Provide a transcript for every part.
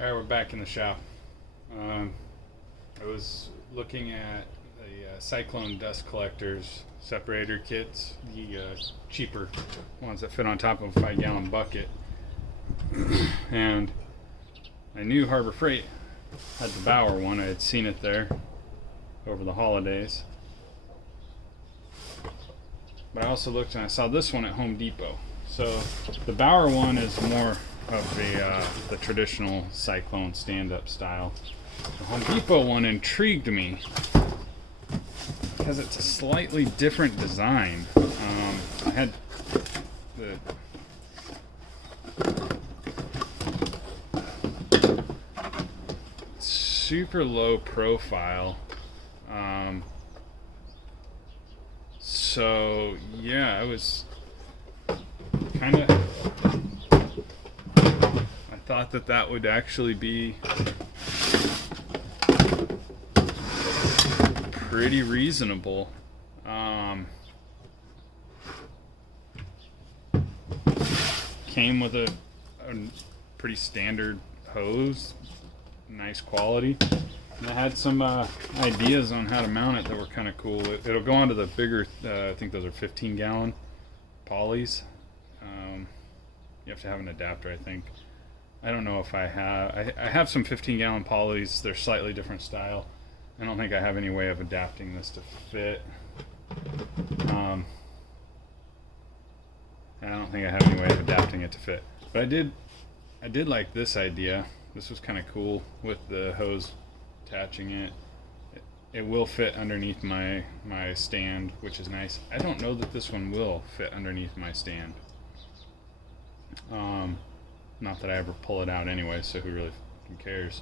Alright, we're back in the shop. I was looking at the Cyclone dust collectors, separator kits, the cheaper ones that fit on top of a 5-gallon bucket. And I knew Harbor Freight had the Bauer one. I had seen it there over the holidays. But I also looked and I saw this one at Home Depot. So the Bauer one is more of the traditional Cyclone stand-up style. The Home Depot one intrigued me because it's a slightly different design. I had the super low profile. So yeah, I was kind of, I thought that would actually be pretty reasonable. Came with a pretty standard hose, nice quality. And I had some ideas on how to mount it that were kind of cool. It'll go onto the bigger, I think those are 15-gallon polys. You have to have an adapter, I think. I don't know if I have some 15-gallon polys. They're slightly different style. I don't think I have any way of adapting this to fit. I don't think I have any way of adapting it to fit. But I did like this idea. This was kind of cool with the hose attaching it. It will fit underneath my stand, which is nice. I don't know that this one will fit underneath my stand. Not that I ever pull it out anyway, so who really cares?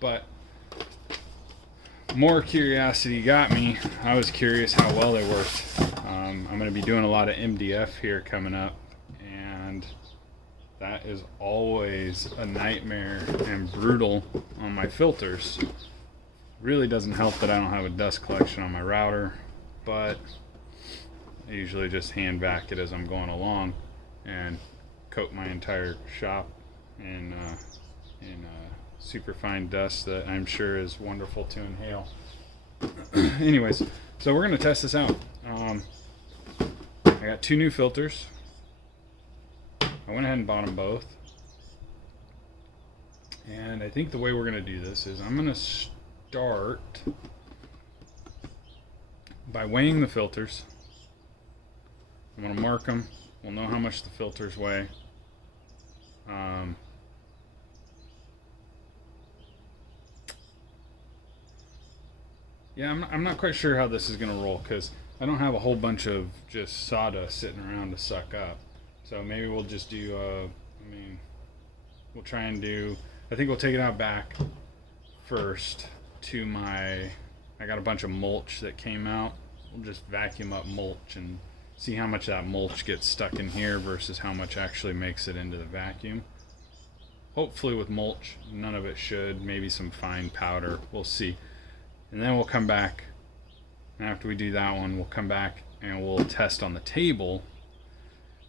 But more curiosity got me. I was curious how well they worked. I'm going to be doing a lot of MDF here coming up, and that is always a nightmare and brutal on my filters. Really doesn't help that I don't have a dust collection on my router, but I usually just hand vac it as I'm going along and coat my entire shop in super fine dust that I'm sure is wonderful to inhale. Anyways, so we're going to test this out. I got 2 new filters. I went ahead and bought them both. And I think the way we're going to do this is I'm going to start by weighing the filters. I'm going to mark them. We'll know how much the filters weigh. Yeah, I'm not quite sure how this is going to roll because I don't have a whole bunch of just sawdust sitting around to suck up. So maybe we'll just do, we'll try and do, I think we'll take it out back first to I got a bunch of mulch that came out. We'll just vacuum up mulch and see how much that mulch gets stuck in here versus how much actually makes it into the vacuum. Hopefully with mulch, none of it should, maybe some fine powder, we'll see. And then we'll come back, and after we do that one, we'll come back and we'll test on the table,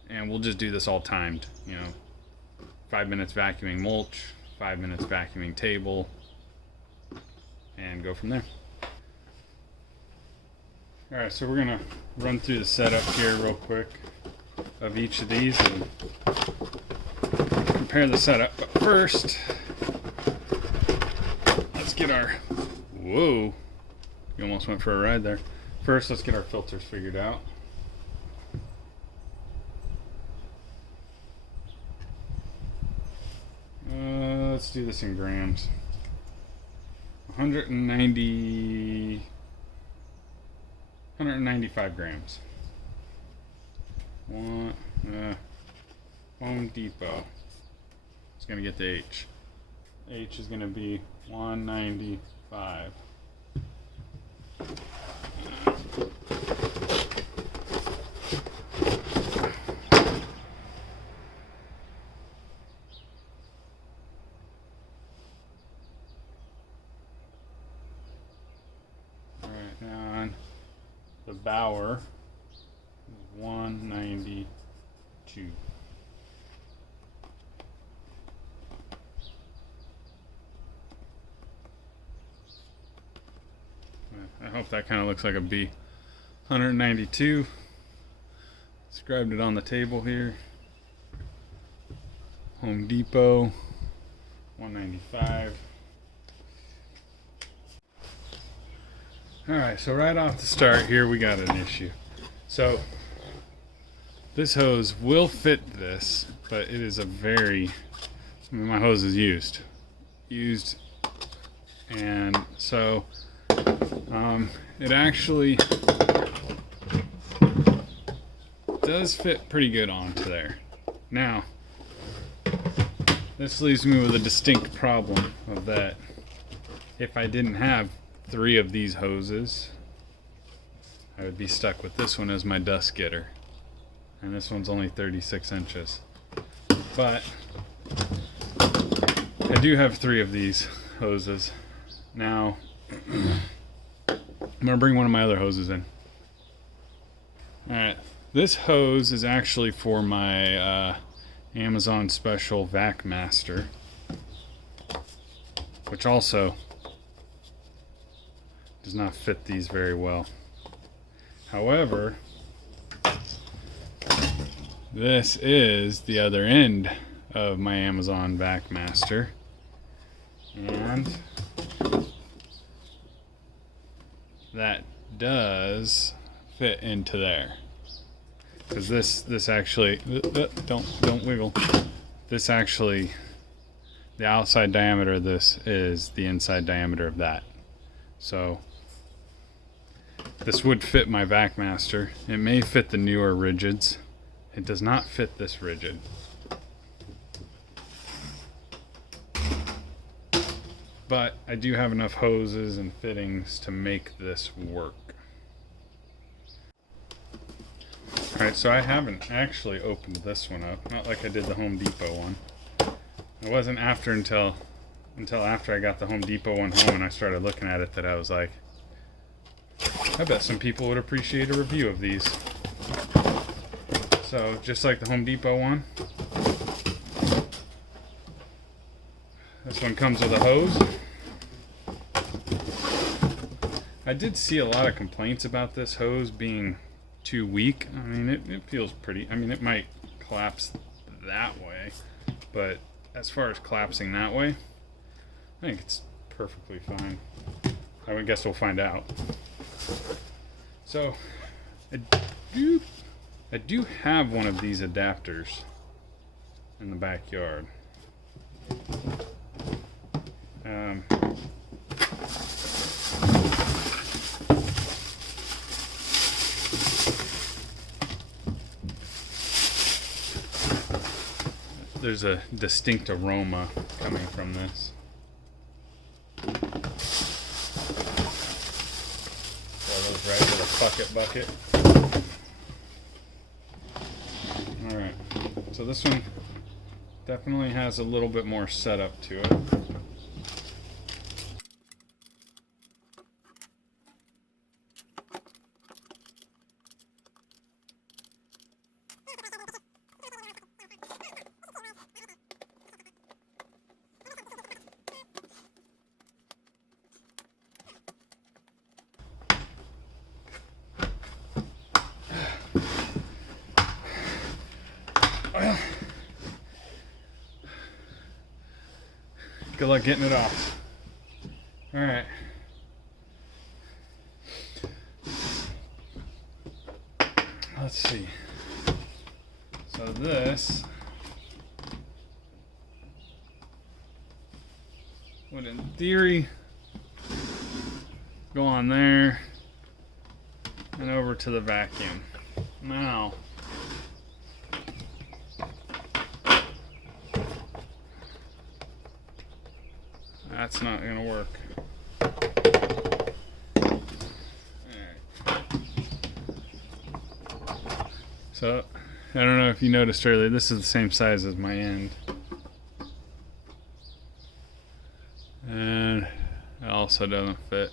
and we'll just do this all timed, 5 minutes vacuuming mulch, 5 minutes vacuuming table, and go from there. Alright, so we're going to run through the setup here real quick of each of these and compare the setup. But first, let's get our... Whoa, you almost went for a ride there. First, let's get our filters figured out. Let's do this in grams. 195 grams. Home Depot. It's gonna get the H. H is gonna be 195. Alright, now on the Bauer is 192. hope that kind of looks like a B. 192. Described it on the table here. Home Depot, 195. Alright, so right off the start here we got an issue. So this hose will fit this, but it is a very, my hose is used, and so it actually does fit pretty good onto there. Now this leaves me with a distinct problem of that if I didn't have 3 of these hoses, I would be stuck with this one as my dust getter, and this one's only 36 inches. But I do have 3 of these hoses. Now I'm gonna bring one of my other hoses in. Alright, this hose is actually for my Amazon special Vac Master, which also does not fit these very well. However, this is the other end of my Amazon Vac Master, and that does fit into there. Because this actually don't wiggle. This actually, the outside diameter of this is the inside diameter of that. So this would fit my Vac Master. It may fit the newer rigids. It does not fit this rigid. But I do have enough hoses and fittings to make this work. Alright, so I haven't actually opened this one up, not like I did the Home Depot one. It wasn't until after I got the Home Depot one home and I started looking at it that I was like, I bet some people would appreciate a review of these. So, just like the Home Depot one, this one comes with a hose. I did see a lot of complaints about this hose being too weak. I mean, it feels pretty, I mean, it might collapse that way, but as far as collapsing that way, I think it's perfectly fine. I guess we'll find out. So, I do have one of these adapters in the backyard. There's a distinct aroma coming from this. Those right with a bucket. Alright, so this one definitely has a little bit more setup to it. Well, good luck getting it off. Alright. Let's see. So this would in theory go on there and over to the vacuum. Now that's not gonna work. Alright. So I don't know if you noticed earlier, this is the same size as my end. And it also doesn't fit.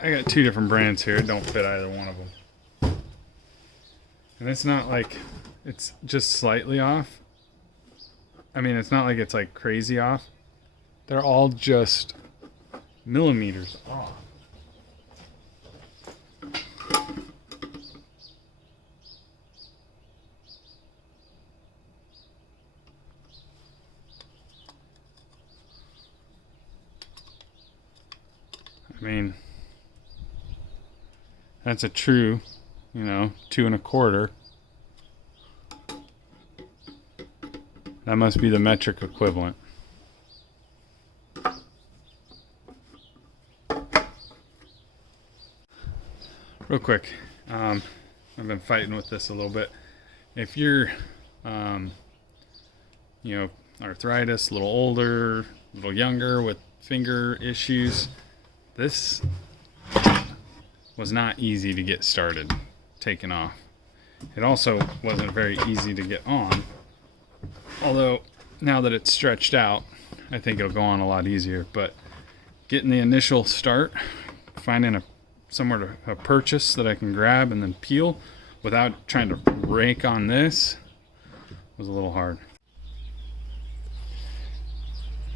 I got two different brands here. It don't fit either one of them. And it's not like it's just slightly off. I mean, it's not like it's like crazy off. They're all just millimeters off. I mean, that's a true, 2 1/4. That must be the metric equivalent. Real quick, I've been fighting with this a little bit. If you're, arthritis, a little older, a little younger with finger issues, this was not easy to get started, taken off. It also wasn't very easy to get on. Although, now that it's stretched out, I think it'll go on a lot easier. But getting the initial start, finding somewhere to purchase that I can grab and then peel without trying to rake on this was a little hard.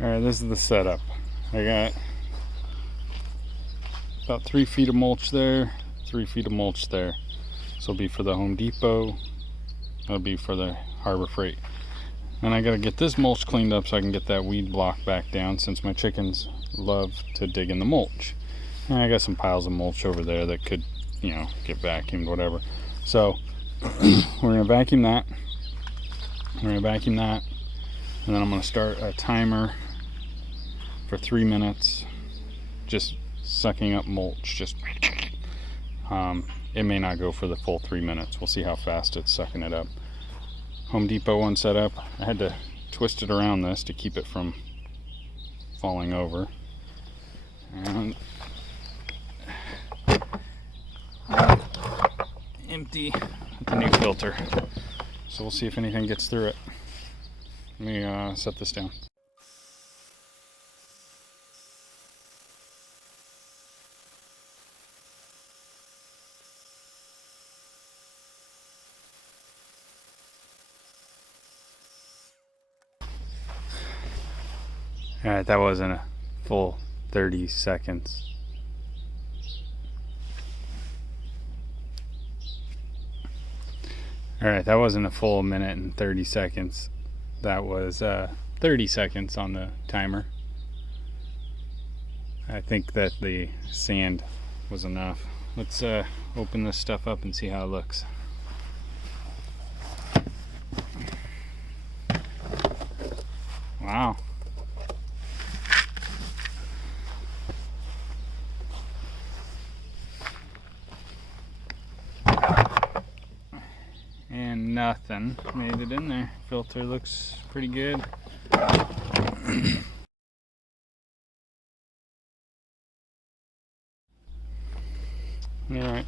Alright, this is the setup. I got about 3 feet of mulch there, 3 feet of mulch there. This will be for the Home Depot. That'll be for the Harbor Freight. And I gotta get this mulch cleaned up so I can get that weed block back down, since my chickens love to dig in the mulch. And I got some piles of mulch over there that could, get vacuumed, whatever. So we're gonna vacuum that. We're gonna vacuum that, and then I'm gonna start a timer for 3 minutes, just sucking up mulch. Just it may not go for the full 3 minutes. We'll see how fast it's sucking it up. Home Depot one set up. I had to twist it around this to keep it from falling over. And empty the new filter. So we'll see if anything gets through it. Let me set this down. Alright, that wasn't a full 30 seconds. Alright, that wasn't a full minute and 30 seconds. That was 30 seconds on the timer. I think that the sand was enough. Let's open this stuff up and see how it looks. Wow. And nothing made it in there. Filter looks pretty good. Alright.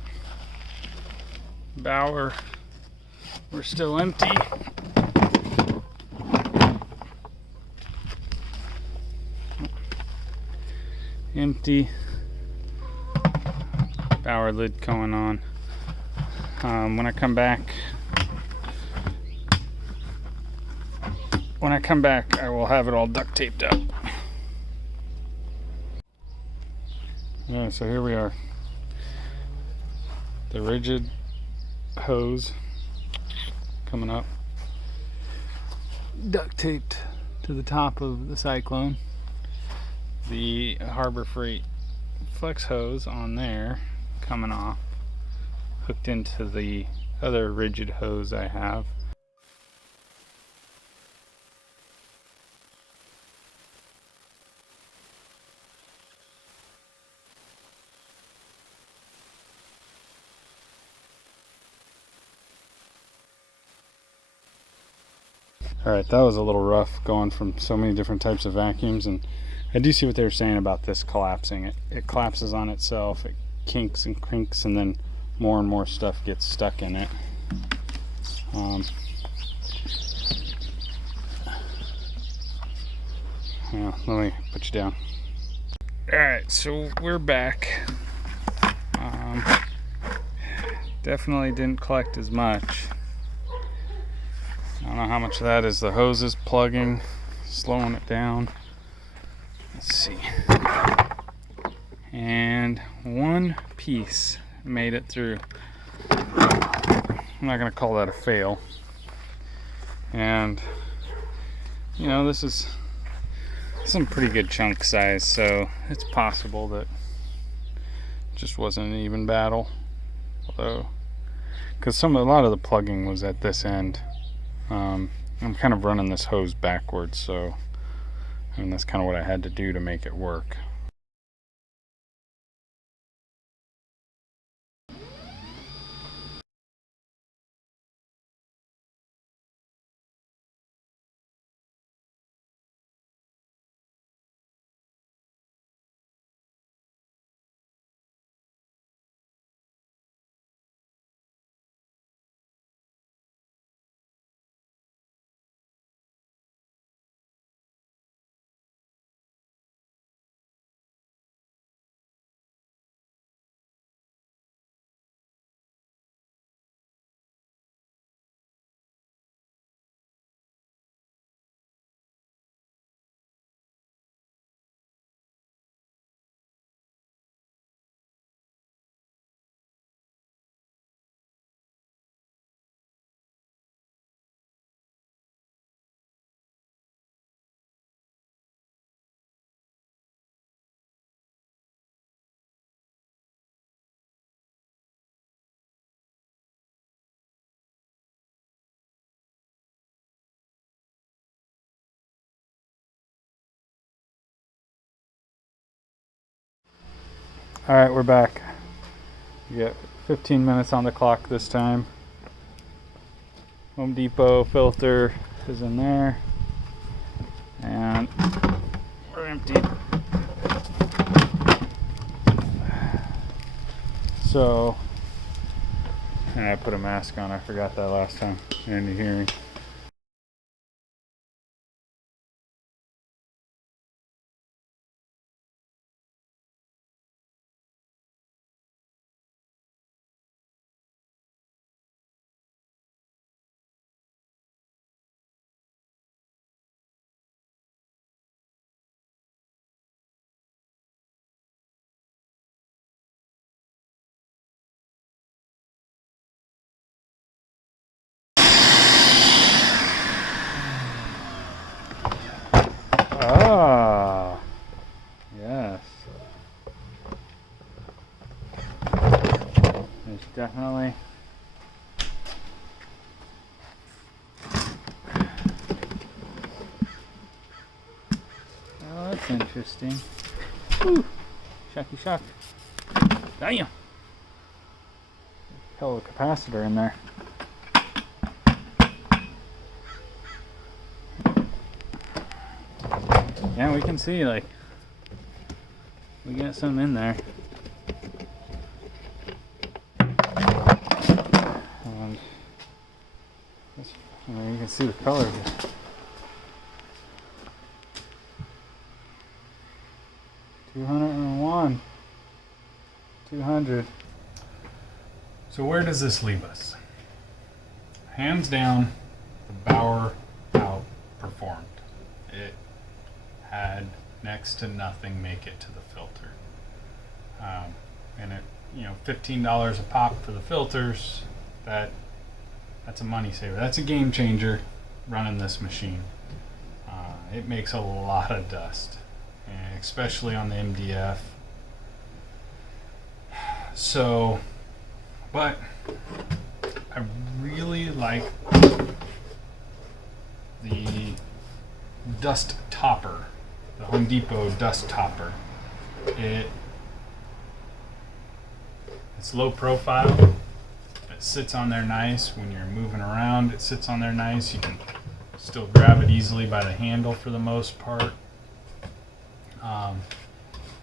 Bauer, we're still empty. Empty. Bauer lid going on. When I come back, I will have it all duct taped up. Alright, so here we are. The rigid hose coming up, duct taped to the top of the Cyclone. The Harbor Freight flex hose on there coming off, hooked into the other rigid hose I have. Alright, that was a little rough going from so many different types of vacuums, and I do see what they were saying about this collapsing. It collapses on itself, it kinks and crinks, and then more and more stuff gets stuck in it. Yeah, let me put you down. Alright, so we're back. Definitely didn't collect as much. I don't know how much of that is the hoses plugging, slowing it down. Let's see. And one piece made it through. I'm not going to call that a fail. And, you know, this is some pretty good chunk size, so it's possible that it just wasn't an even battle. Although, because a lot of the plugging was at this end. I'm kind of running this hose backwards, so that's kind of what I had to do to make it work. Alright, we're back. We got 15 minutes on the clock this time. Home Depot filter is in there. And we're empty. So, and I put a mask on. I forgot that last time. And you hear me. Ah, yes. There's definitely oh, that's interesting. Woo. Shocky shock. Damn. Hell of a capacitor in there. Yeah, we can see, like, we got some in there. And this, you can see the color here. 201. 200. So where does this leave us? Hands down, the Bauer outperformed. It had next to nothing make it to the filter. And it, $15 a pop for the filters, that's a money saver. That's a game changer running this machine. It makes a lot of dust, and especially on the MDF. So, but I really like the Dustopper, the Home Depot Dustopper. It's low profile. It sits on there nice when you're moving around. It sits on there nice. You can still grab it easily by the handle for the most part.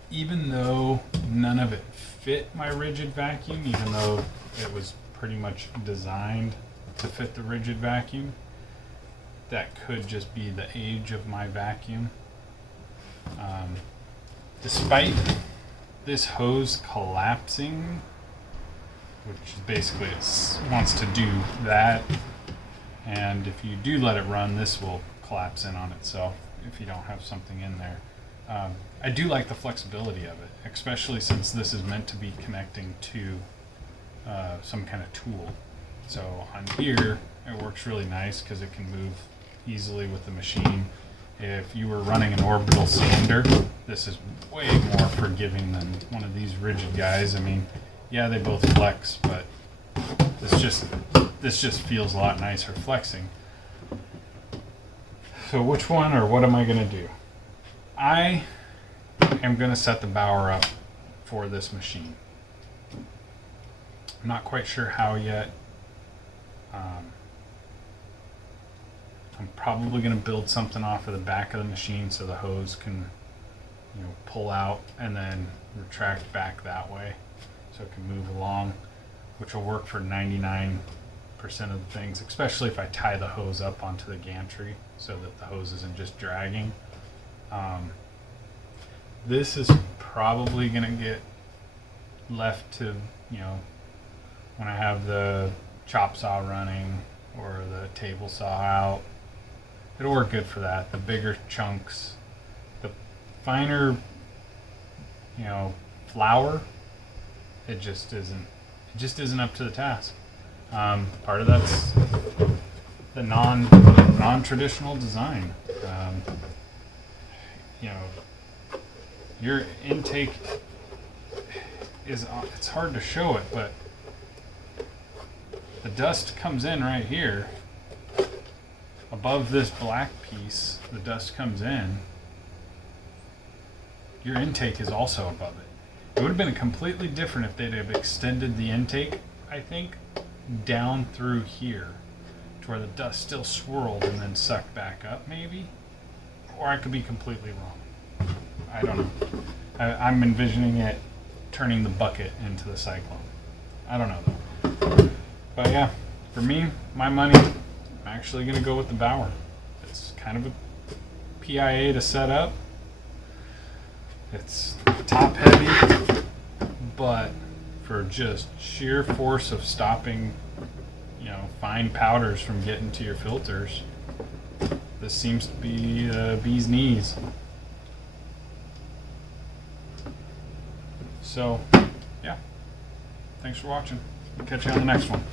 Even though none of it fit my rigid vacuum, even though it was pretty much designed to fit the rigid vacuum, that could just be the age of my vacuum. Despite this hose collapsing which is basically wants to do that. And if you do let it run, this will collapse in on itself if you don't have something in there. I do like the flexibility of it, especially since this is meant to be connecting to some kind of tool. So on here, it works really nice because it can move easily with the machine. If you were running an orbital cylinder, this is way more forgiving than one of these rigid guys. I mean, yeah, they both flex, but this just feels a lot nicer flexing. So which one or what am I going to do? I am going to set the Bauer up for this machine. I'm not quite sure how yet. I'm probably going to build something off of the back of the machine so the hose can, pull out and then retract back that way so it can move along, which will work for 99% of the things, especially if I tie the hose up onto the gantry so that the hose isn't just dragging. This is probably going to get left to, when I have the chop saw running or the table saw out. It'll work good for that. The bigger chunks, the finer, flour, it just isn't up to the task. Part of that's the non-traditional design. Your intake it's hard to show it, but the dust comes in right here. Above this black piece, the dust comes in. Your intake is also above it. It would have been completely different if they'd have extended the intake, I think, down through here to where the dust still swirled and then sucked back up, maybe. Or I could be completely wrong. I don't know. I'm envisioning it turning the bucket into the Cyclone. I don't know though. But yeah, for me, my money, I'm actually going to go with the Bauer. It's kind of a PIA to set up. It's top heavy, but for just sheer force of stopping, fine powders from getting to your filters, this seems to be bee's knees. So, yeah. Thanks for watching. Catch you on the next one.